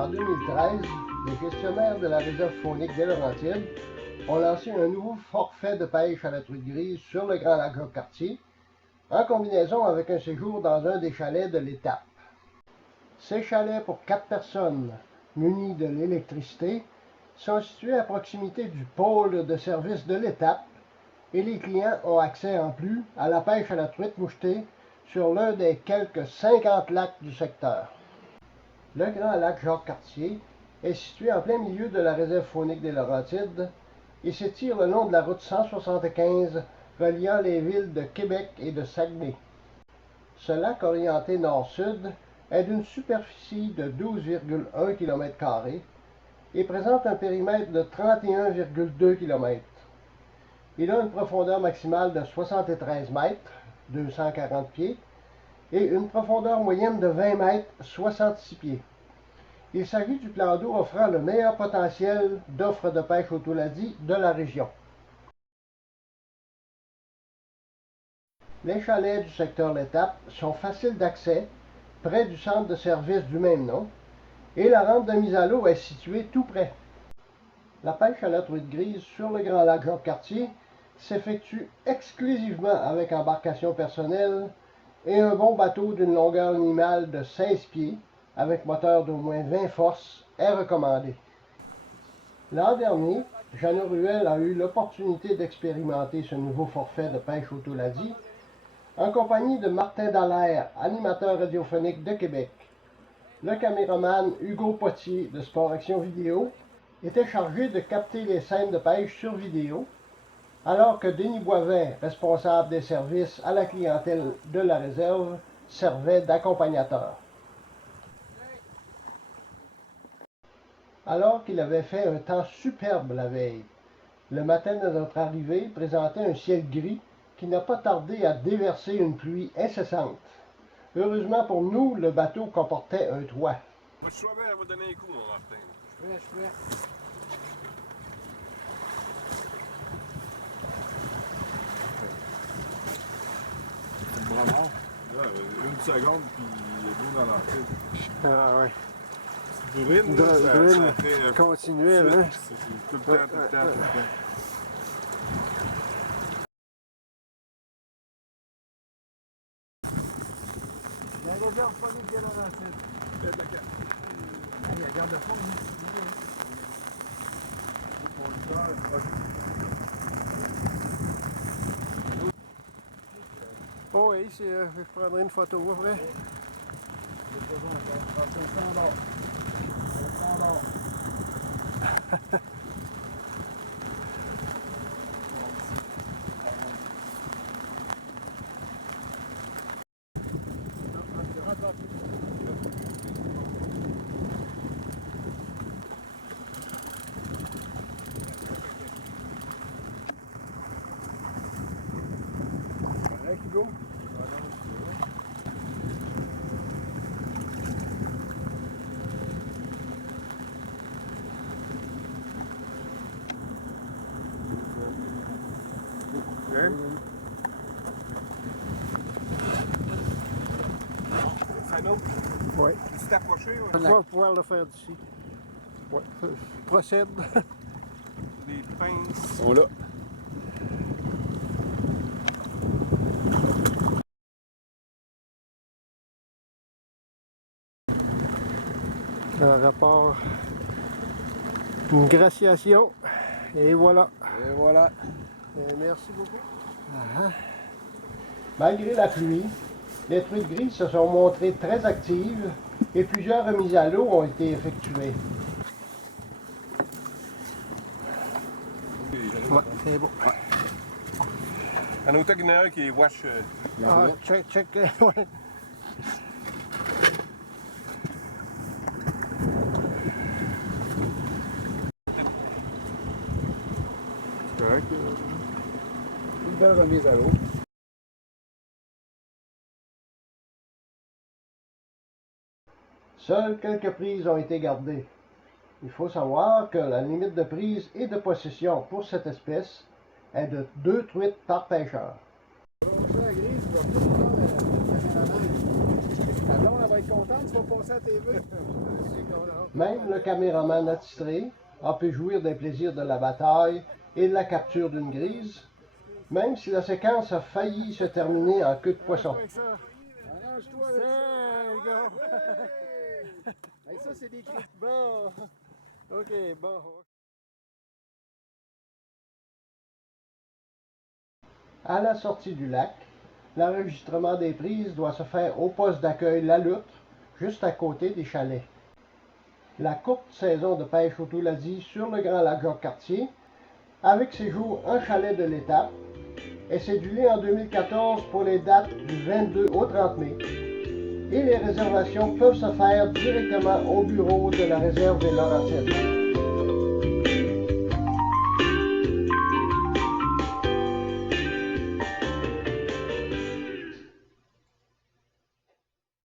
En 2013, les gestionnaires de la réserve faunique des Laurentides ont lancé un nouveau forfait de pêche à la truite grise sur le Grand Lac Jacques-Cartier, en combinaison avec un séjour dans un des chalets de l'étape. Ces chalets pour 4 personnes munis de l'électricité sont situés à proximité du pôle de service de l'étape et les clients ont accès en plus à la pêche à la truite mouchetée sur l'un des quelques 50 lacs du secteur. Le Grand Lac Jacques-Cartier est situé en plein milieu de la réserve faunique des Laurentides et s'étire le long de la route 175 reliant les villes de Québec et de Saguenay. Ce lac orienté nord-sud est d'une superficie de 12,1 km² et présente un périmètre de 31,2 km. Il a une profondeur maximale de 73 mètres, 240 pieds, et une profondeur moyenne de 20 mètres, 66 pieds. Il s'agit du plan d'eau offrant le meilleur potentiel d'offres de pêche au tourladie de la région. Les chalets du secteur L'Étape sont faciles d'accès, près du centre de service du même nom, et la rampe de mise à l'eau est située tout près. La pêche à la truite grise sur le Grand Lac Jacques-Cartier s'effectue exclusivement avec embarcation personnelle et un bon bateau d'une longueur minimale de 16 pieds, avec moteur d'au moins 20 forces, est recommandé. L'an dernier, Jeannot Ruel a eu l'opportunité d'expérimenter ce nouveau forfait de pêche au tourladie en compagnie de Martin Dallaire, animateur radiophonique de Québec. Le caméraman Hugo Potier de Sport Action Vidéo était chargé de capter les scènes de pêche sur vidéo, alors que Denis Boivin, responsable des services à la clientèle de la réserve, servait d'accompagnateur. Alors qu'il avait fait un temps superbe la veille, le matin de notre arrivée présentait un ciel gris qui n'a pas tardé à déverser une pluie incessante. Heureusement pour nous, le bateau comportait un toit. Moi, je suis bien, elle va donner un coup, mon Martin. Je suis prêt. C'est le bras Là, une seconde, puis il y a de l'eau dans l'entrée. Ah ouais. Brune, ça fait continuel, hein? C'est tout le temps, tout le temps, tout le temps. La réserve phonique de Laurentides. Il y a la garde de fond, oh oui, je prendrai une photo après. Hugo? Hein? C'est un autre. Oui. Tu t'es approché? On va pouvoir le faire d'ici. Oui. Procède. Les pinces. Sont là. Le rapport. Une graciation. Et voilà. Et voilà. Merci beaucoup. Malgré la pluie, les truites grises se sont montrées très actives et plusieurs remises à l'eau ont été effectuées. Ouais, c'est bon. En autant qu'il y en a un qui est wash. Ah, check. Ouais. C'est correct. Une belle remise à l'eau. Seules quelques prises ont été gardées. Il faut savoir que la limite de prise et de possession pour cette espèce est de 2 truites par pêcheur. La grise, tu vas plus longtemps, la caméraman. Ta blonde, elle va être contente, tu vas passer à la TV. Même le caméraman attitré a pu jouir des plaisirs de la bataille et de la capture d'une grise, même si la séquence a failli se terminer en queue de poisson. Arrange-toi avec There you go. ça. Hey, ça, c'est des cris. Bon. OK, bon. À la sortie du lac, l'enregistrement des prises doit se faire au poste d'accueil La Loutre, juste à côté des chalets. La courte saison de pêche au Touladi sur le Grand Lac Jacques-Cartier, avec séjour en chalet de l'étape, est cédulée en 2014 pour les dates du 22 au 30 mai. Et les réservations peuvent se faire directement au bureau de la réserve des Laurentides.